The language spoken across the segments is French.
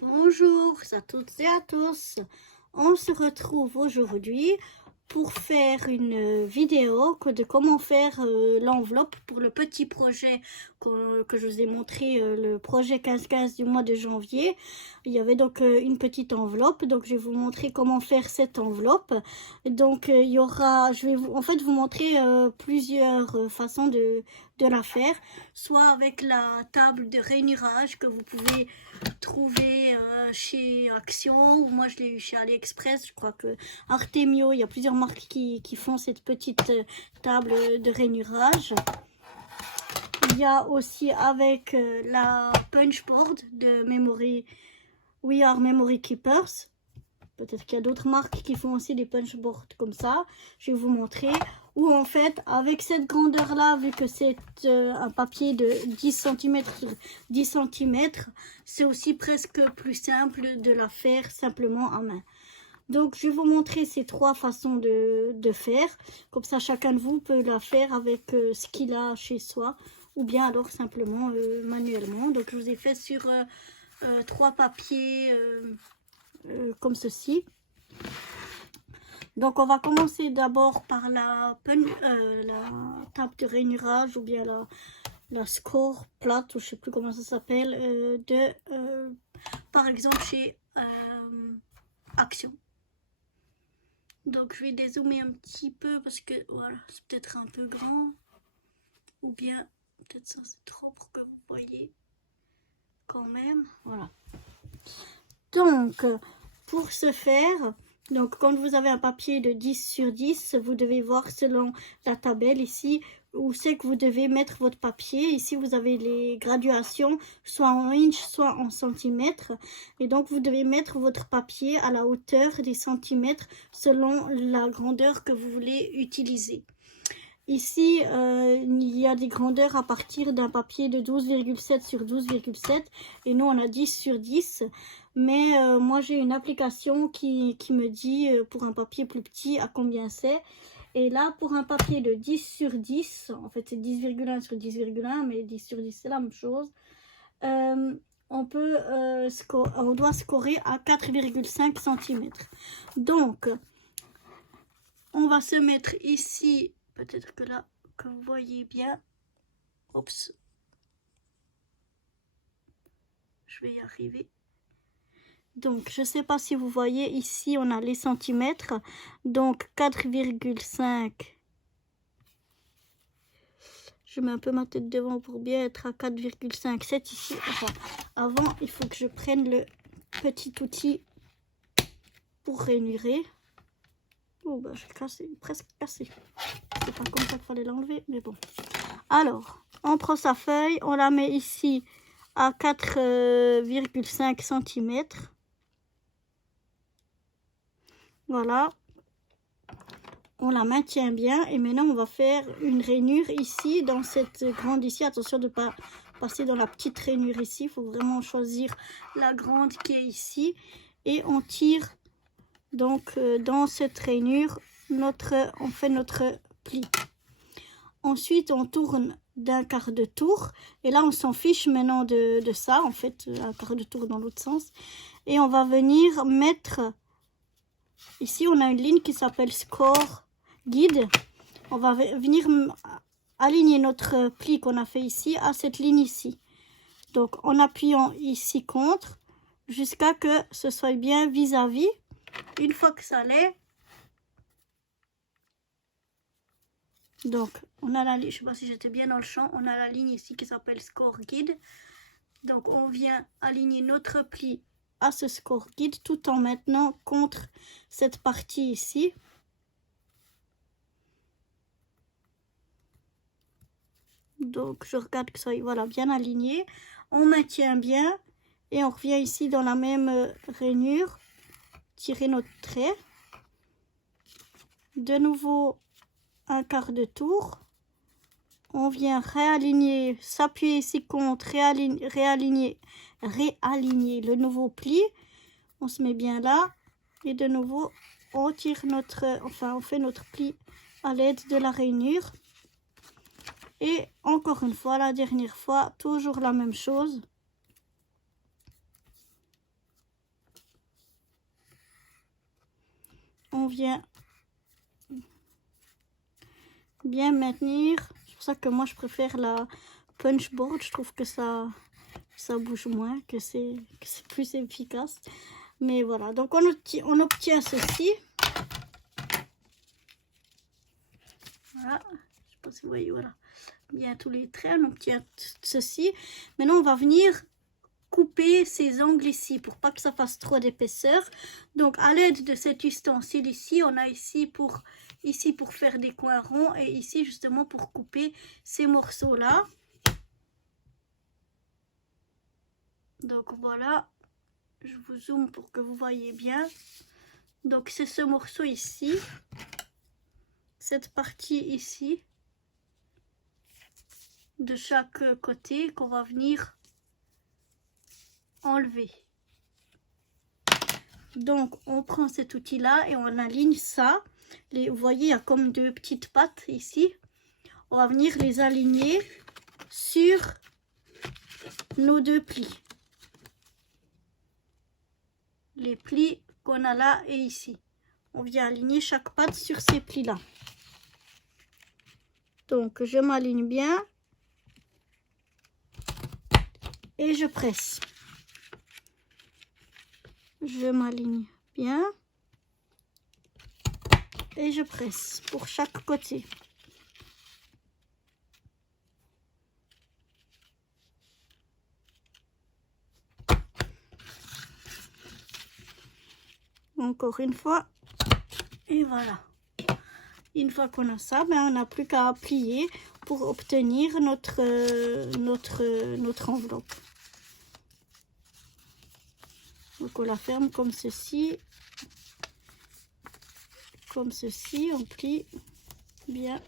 Bonjour à toutes et à tous. On se retrouve aujourd'hui pour faire une vidéo de comment faire l'enveloppe pour le petit projet que je vous ai montré, le projet 15-15 du mois de janvier. Il y avait donc une petite enveloppe, donc je vais vous montrer comment faire cette enveloppe. Donc il y aura, je vais vous montrer plusieurs façons de la faire, soit avec la table de rainurage que vous pouvez trouver chez Action, ou moi je l'ai eu chez AliExpress. Je crois que Artemio, il y a plusieurs marques qui font cette petite table de rainurage. Il y a aussi avec la punchboard de Memory, We Are Memory Keepers. Peut-être qu'il y a d'autres marques qui font aussi des punchboards comme ça. Je vais vous montrer. Ou en fait, avec cette grandeur-là, vu que c'est un papier de 10 cm sur 10 cm, c'est aussi presque plus simple de la faire simplement à main. Donc, je vais vous montrer ces trois façons de faire. Comme ça, chacun de vous peut la faire avec ce qu'il a chez soi. Ou bien alors simplement manuellement. Donc, je vous ai fait sur trois papiers comme ceci. Donc on va commencer d'abord par la table de rainurage, ou bien la score plate, ou je sais plus comment ça s'appelle, par exemple chez Action. Donc je vais dézoomer un petit peu parce que voilà, c'est peut-être un peu grand, ou bien peut-être ça c'est trop pour que vous voyez quand même. Voilà. Donc pour ce faire, donc quand vous avez un papier de 10 sur 10, vous devez voir selon la tabelle ici où c'est que vous devez mettre votre papier. Ici vous avez les graduations, soit en inch, soit en centimètres. Et donc vous devez mettre votre papier à la hauteur des centimètres selon la grandeur que vous voulez utiliser. Ici, il y a des grandeurs à partir d'un papier de 12,7 sur 12,7 et nous on a 10 sur 10. Mais moi j'ai une application qui me dit pour un papier plus petit à combien c'est. Et là pour un papier de 10 sur 10, en fait c'est 10,1 sur 10,1, mais 10 sur 10 c'est la même chose. On doit scorer à 4,5 cm. Donc on va se mettre ici. Peut-être que là, que vous voyez bien. Oups. Je vais y arriver. Donc, je ne sais pas si vous voyez, ici, on a les centimètres. Donc, 4,5. Je mets un peu ma tête devant pour bien être à 4,5. C'est ici. Enfin, avant, il faut que je prenne le petit outil pour rainurer. Oh, bah, j'ai cassé, presque cassé. C'est pas comme ça qu'il fallait l'enlever, mais bon. Alors, on prend sa feuille, on la met ici à 4,5 cm. Voilà. On la maintient bien et maintenant on va faire une rainure ici dans cette grande ici. Attention de ne pas passer dans la petite rainure ici. Il faut vraiment choisir la grande qui est ici. Et on tire donc dans cette rainure, on fait notre pli. Ensuite, on tourne d'un quart de tour. Et là, on s'en fiche maintenant de ça. En fait, un quart de tour dans l'autre sens. Et on va venir mettre... Ici, on a une ligne qui s'appelle Score Guide. On va venir aligner notre pli qu'on a fait ici à cette ligne ici. Donc, en appuyant ici contre, jusqu'à que ce soit bien vis-à-vis. Une fois que ça l'est, donc, on a la ligne, je ne sais pas si j'étais bien dans le champ, on a la ligne ici qui s'appelle Score Guide. Donc, on vient aligner notre pli à ce Score Guide tout en maintenant contre cette partie ici. Donc, je regarde que ça soit voilà, bien aligné. On maintient bien et on revient ici dans la même rainure. Tirer notre trait. De nouveau, un quart de tour. On vient réaligner, s'appuyer ici contre, réaligner le nouveau pli. On se met bien là. Et de nouveau, on tire on fait notre pli à l'aide de la rainure. Et encore une fois, la dernière fois, toujours la même chose. on vient bien maintenir. C'est pour ça que moi je préfère la punchboard. Je trouve que ça bouge moins, que c'est plus efficace. Mais voilà, donc on obtient ceci. Voilà, je sais pas si vous voyez, voilà, bien tous les traits, on obtient ceci. Maintenant on va venir couper ces angles ici pour pas que ça fasse trop d'épaisseur. Donc à l'aide de cet ustensile ici, on a ici pour faire des coins ronds et ici justement pour couper ces morceaux là. Donc voilà, je vous zoome pour que vous voyez bien. Donc c'est ce morceau ici, cette partie ici de chaque côté qu'on va venir enlever. Donc on prend cet outil là et on aligne ça. Vous voyez, il y a comme deux petites pattes ici. On va venir les aligner sur nos deux plis. Les plis qu'on a là et ici. On vient aligner chaque patte sur ces plis là. Donc je m'aligne bien et je presse. Je m'aligne bien et je presse pour chaque côté. Encore une fois et voilà. Une fois qu'on a ça, ben on n'a plus qu'à plier pour obtenir notre enveloppe. Donc on la ferme comme ceci, on plie bien.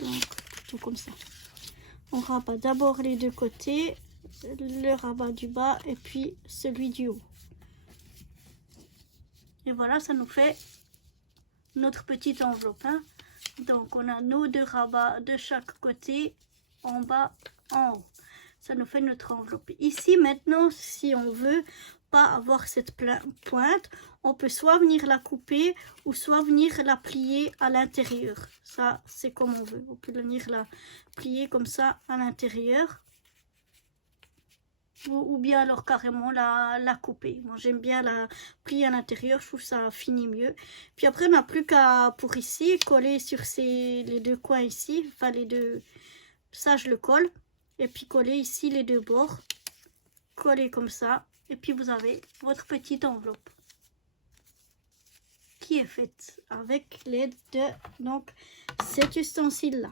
Donc tout comme ça. On rabat d'abord les deux côtés, le rabat du bas et puis celui du haut. Et voilà, ça nous fait notre petite enveloppe. Hein. Donc on a nos deux rabats de chaque côté, en bas, en haut. Ça nous fait notre enveloppe. Ici maintenant, si on veut pas avoir cette pointe, on peut soit venir la couper ou soit venir la plier à l'intérieur. Ça, c'est comme on veut. On peut venir la plier comme ça à l'intérieur. Ou bien alors carrément la couper. Moi j'aime bien la plier à l'intérieur, je trouve ça finit mieux. Puis après on n'a plus qu'à pour ici coller sur les deux coins ici, enfin les deux, ça je le colle. Et puis coller ici les deux bords, coller comme ça. Et puis vous avez votre petite enveloppe qui est faite avec l'aide de donc cet ustensile là.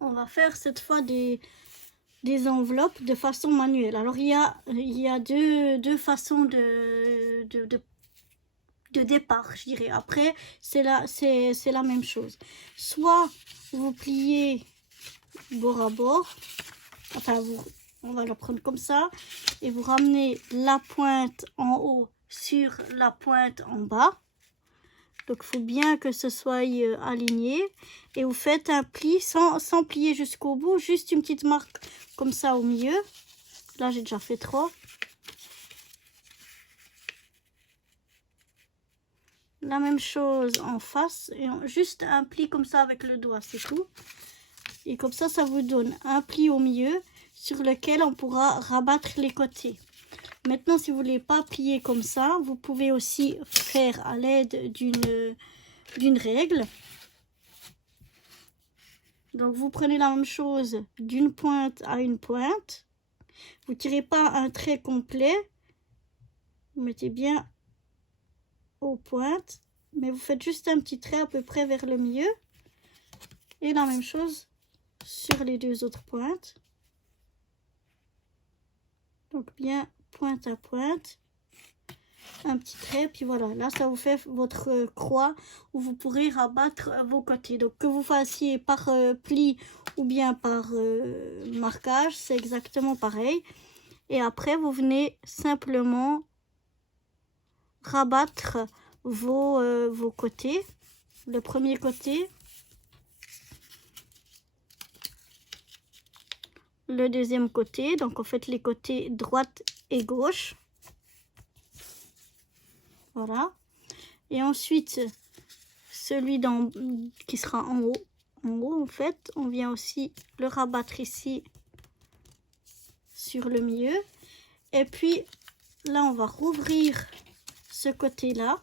On va faire cette fois des enveloppes de façon manuelle. Alors il y a deux façons de départ, je dirais. Après c'est la même chose. Soit vous pliez bord à bord, enfin on va la prendre comme ça et vous ramenez la pointe en haut sur la pointe en bas. Donc, il faut bien que ce soit aligné. Et vous faites un pli sans plier jusqu'au bout. Juste une petite marque comme ça au milieu. Là, j'ai déjà fait 3. La même chose en face. Et juste un pli comme ça avec le doigt, c'est tout. Et comme ça, ça vous donne un pli au milieu sur lequel on pourra rabattre les côtés. Maintenant, si vous ne voulez pas plier comme ça, vous pouvez aussi faire à l'aide d'une règle. Donc, vous prenez la même chose d'une pointe à une pointe. Vous ne tirez pas un trait complet. Vous mettez bien aux pointes. Mais vous faites juste un petit trait à peu près vers le milieu. Et la même chose sur les deux autres pointes. Donc, bien pointe à pointe, un petit trait, puis voilà, là ça vous fait votre croix où vous pourrez rabattre vos côtés. Donc que vous fassiez par pli ou bien par marquage, c'est exactement pareil. Et après vous venez simplement rabattre vos côtés. Le premier côté, le deuxième côté. Donc on fait les côtés droite et gauche. Voilà. Et ensuite, celui qui sera en haut. En haut, en fait, on vient aussi le rabattre ici sur le milieu. Et puis, là, on va rouvrir ce côté-là.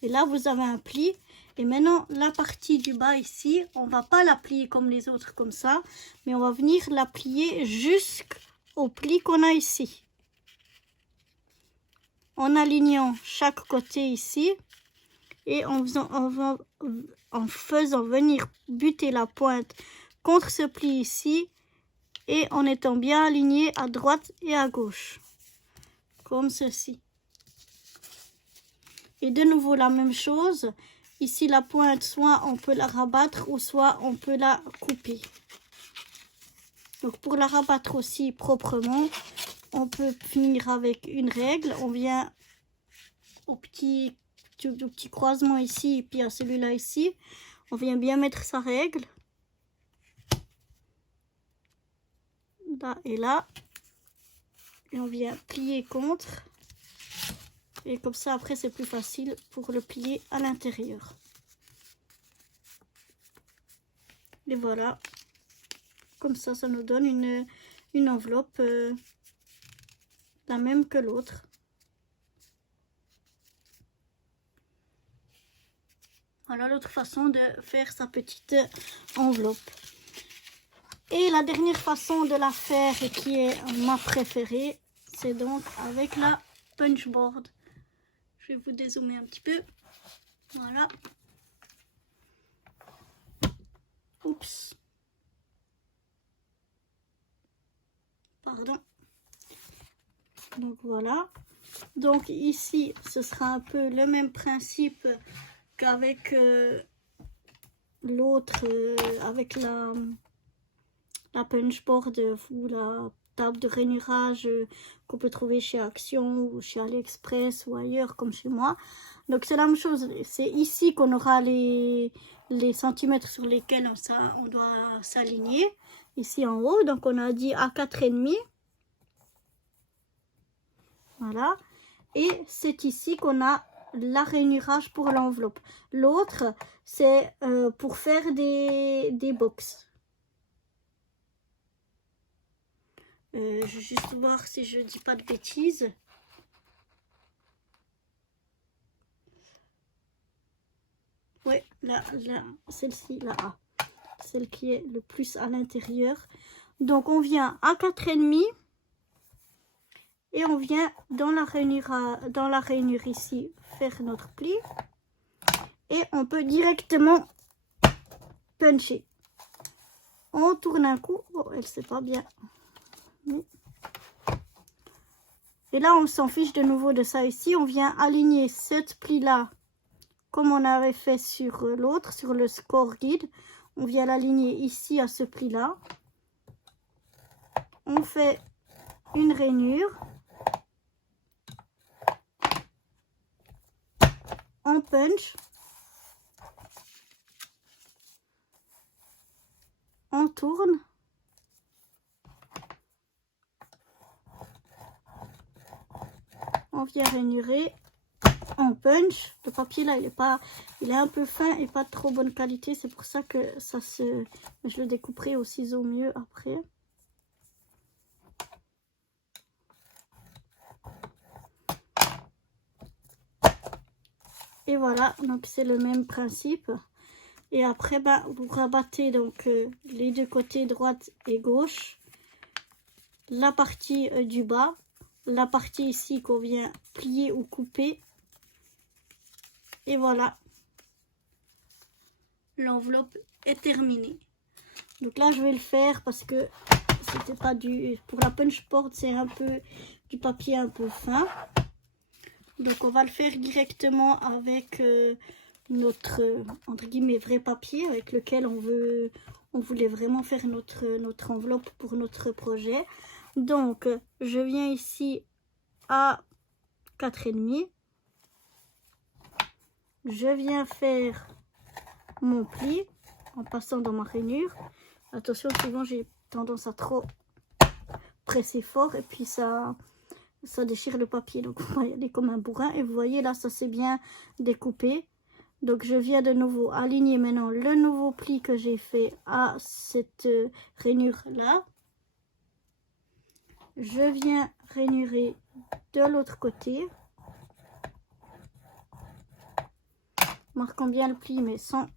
Et là, vous avez un pli. Et maintenant, la partie du bas ici, on va pas la plier comme les autres, comme ça. Mais on va venir la plier jusqu'au pli qu'on a ici. En alignant chaque côté ici. Et en faisant venir buter la pointe contre ce pli ici. Et en étant bien aligné à droite et à gauche. Comme ceci. Et de nouveau la même chose. Ici la pointe, soit on peut la rabattre ou soit on peut la couper. Donc pour la rabattre aussi proprement, on peut finir avec une règle. On vient au petit croisement ici et puis à celui-là ici. On vient bien mettre sa règle. Là et là. Et on vient plier contre. Et comme ça, après, c'est plus facile pour le plier à l'intérieur. Et voilà. Comme ça, ça nous donne une enveloppe la même que l'autre. Voilà l'autre façon de faire sa petite enveloppe. Et la dernière façon de la faire, et qui est ma préférée, c'est donc avec la punchboard. Je vais vous dézoomer un petit peu. Voilà. Oups. Pardon. Donc voilà. Donc ici, ce sera un peu le même principe qu'avec l'autre, avec la punchboard ou la table de rainurage qu'on peut trouver chez Action ou chez AliExpress ou ailleurs comme chez moi. Donc c'est la même chose, c'est ici qu'on aura les centimètres sur lesquels on doit s'aligner. Ici en haut, donc on a dit à 4,5. Voilà. Et c'est ici qu'on a la rainurage pour l'enveloppe. L'autre, c'est pour faire des box. Je vais juste voir si je dis pas de bêtises. Ouais, là celle-ci, là, celle qui est le plus à l'intérieur. Donc on vient à 4,5 et on vient dans la rainure ici faire notre pli et on peut directement puncher. On tourne un coup. Oh, elle sait pas bien. Et là, on s'en fiche de nouveau de ça ici. On vient aligner cette pli-là comme on avait fait sur l'autre, sur le score guide. On vient l'aligner ici à ce pli-là. On fait une rainure. On punch. On tourne. On vient rainurer, on punch. Le papier là, il est un peu fin et pas de trop bonne qualité. C'est pour ça que je le découperai au ciseau mieux après. Et voilà, donc c'est le même principe. Et après, vous rabattez donc les deux côtés, droite et gauche. La partie du bas. La partie ici qu'on vient plier ou couper. Et voilà. L'enveloppe est terminée. Donc là, je vais le faire parce que c'était pas pour la punchboard, c'est un peu du papier un peu fin. Donc on va le faire directement avec notre entre guillemets vrai papier avec lequel on voulait vraiment faire notre enveloppe pour notre projet. Donc je viens ici à 4,5. Je viens faire mon pli en passant dans ma rainure. Attention, souvent j'ai tendance à trop pressez fort et puis ça déchire le papier. Donc on va y aller comme un bourrin. Et vous voyez là, ça s'est bien découpé. Donc je viens de nouveau aligner maintenant le nouveau pli que j'ai fait à cette rainure là. Je viens rainurer de l'autre côté. Marquons bien le pli mais sans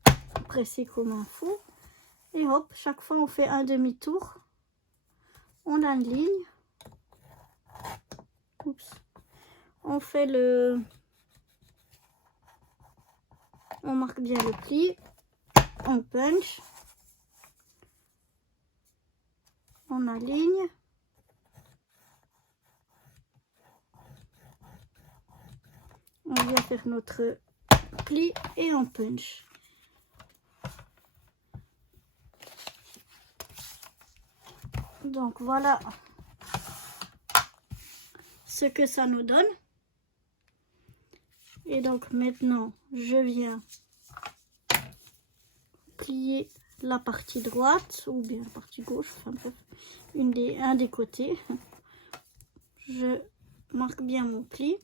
presser comme un fou. Et hop, chaque fois on fait un demi-tour. On aligne. Oups. On fait le... On marque bien le pli. On punch. On aligne. On vient faire notre pli et on punch. Donc voilà ce que ça nous donne. Et donc maintenant je viens plier la partie droite ou bien la partie gauche, enfin bref, un des côtés. Je marque bien mon pli.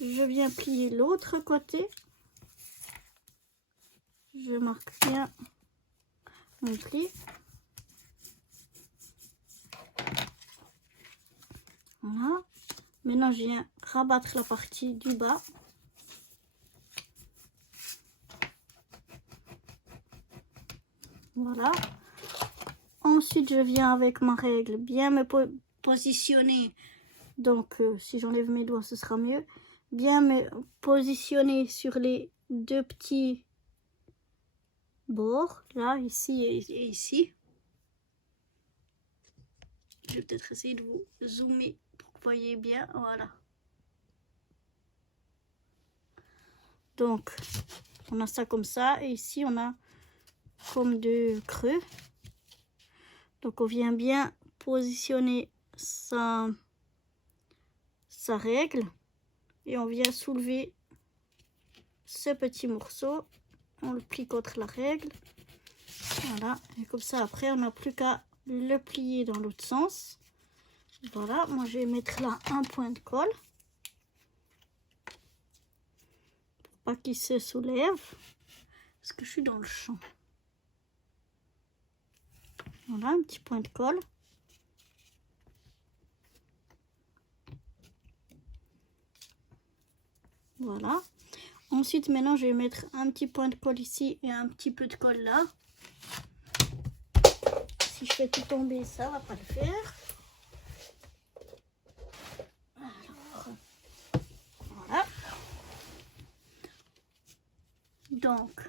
Je viens plier l'autre côté. Je marque bien mon pli. Voilà. Maintenant, je viens rabattre la partie du bas. Voilà. Ensuite, je viens avec ma règle bien me positionner. Donc, si j'enlève mes doigts, ce sera mieux. Bien me positionner sur les deux petits bords, là, ici et ici. Je vais peut-être essayer de vous zoomer pour que vous voyez bien. Voilà. Donc, on a ça comme ça. Et ici, on a comme deux creux. Donc, on vient bien positionner sa règle. Et on vient soulever ce petit morceau. On le plie contre la règle. Voilà. Et comme ça, après, on n'a plus qu'à le plier dans l'autre sens. Voilà. Moi, je vais mettre là un point de colle. Pour pas qu'il se soulève. Parce que je suis dans le champ. Voilà, un petit point de colle. Voilà. Ensuite, maintenant, je vais mettre un petit point de colle ici et un petit peu de colle là. Si je fais tout tomber, ça va pas le faire. Alors, voilà. Donc,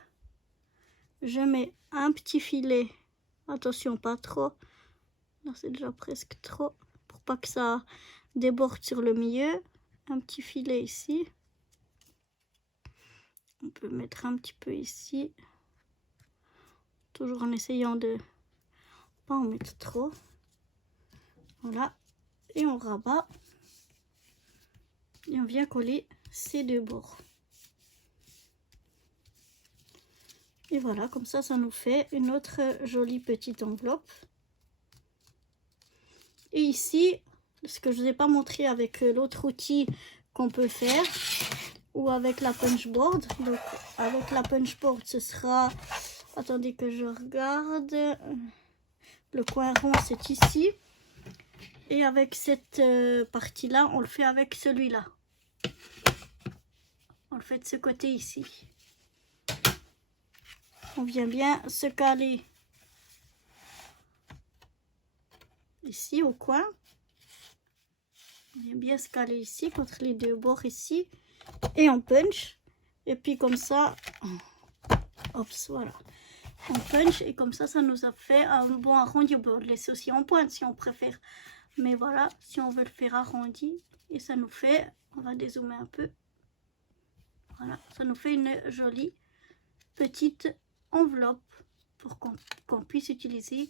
je mets un petit filet. Attention, pas trop. Là, c'est déjà presque trop. Pour pas que ça déborde sur le milieu. Un petit filet ici. On peut mettre un petit peu ici. Toujours en essayant de pas en mettre trop. Voilà. Et on rabat. Et on vient coller ces deux bords. Et voilà, comme ça nous fait une autre jolie petite enveloppe. Et ici, ce que je ne vous ai pas montré avec l'autre outil qu'on peut faire, ou avec la punchboard. Donc avec la punchboard, ce sera, attendez que je regarde, le coin rond c'est ici. Et avec cette partie-là, on le fait avec celui-là. On le fait de ce côté ici. On vient bien se caler ici au coin. On vient bien se caler ici contre les deux bords ici. Et on punch. Et puis comme ça, hop, voilà. On punch et comme ça nous a fait un bon arrondi. On peut le laisser aussi en pointe si on préfère. Mais voilà, si on veut le faire arrondi. Et ça nous fait, on va dézoomer un peu. Voilà, ça nous fait une jolie petite enveloppe pour qu'on puisse utiliser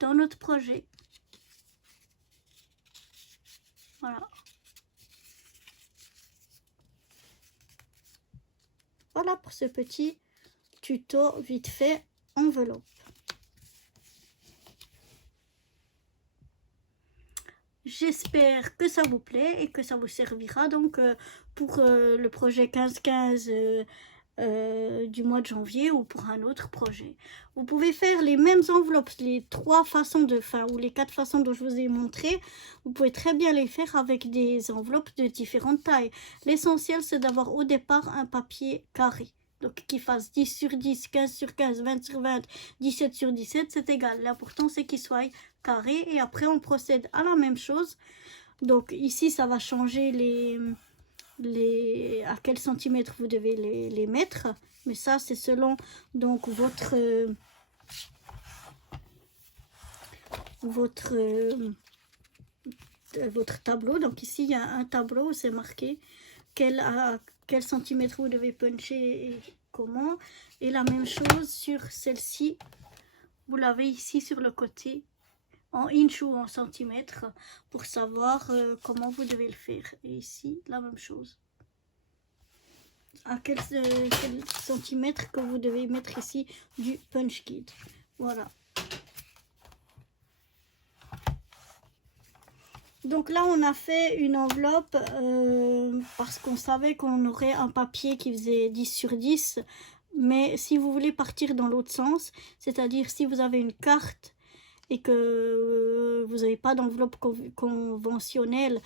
dans notre projet. Voilà. Voilà pour ce petit tuto vite fait enveloppe. j'espère que ça vous plaît et que ça vous servira donc pour le projet 15-15 du mois de janvier ou pour un autre projet. Vous pouvez faire les mêmes enveloppes, les 3 façons de faire ou les 4 façons dont je vous ai montré. Vous pouvez très bien les faire avec des enveloppes de différentes tailles. L'essentiel, c'est d'avoir au départ un papier carré. Donc, qu'il fasse 10 sur 10, 15 sur 15, 20 sur 20, 17 sur 17, c'est égal. L'important, c'est qu'il soit carré. Et après, on procède à la même chose. Donc, ici, ça va changer à quel centimètre vous devez les mettre. Mais ça, c'est selon donc votre tableau. Donc, ici, il y a un tableau où c'est marqué quel centimètre vous devez puncher et comment. Et la même chose sur celle-ci, vous l'avez ici sur le côté en inch ou en centimètres pour savoir comment vous devez le faire. Et ici, la même chose. À quel centimètre que vous devez mettre ici du punch kit. Voilà. Donc là, on a fait une enveloppe parce qu'on savait qu'on aurait un papier qui faisait 10 sur 10. Mais si vous voulez partir dans l'autre sens, c'est-à-dire si vous avez une carte et que vous n'avez pas d'enveloppe conventionnelle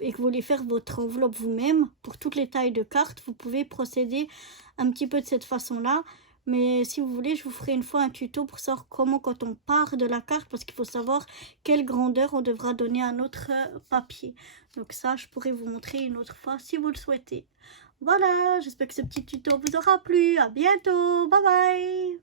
et que vous voulez faire votre enveloppe vous-même pour toutes les tailles de cartes, vous pouvez procéder un petit peu de cette façon-là. Mais si vous voulez, je vous ferai une fois un tuto pour savoir comment quand on part de la carte, parce qu'il faut savoir quelle grandeur on devra donner à notre papier. Donc ça, je pourrais vous montrer une autre fois si vous le souhaitez. Voilà, j'espère que ce petit tuto vous aura plu. À bientôt, bye bye.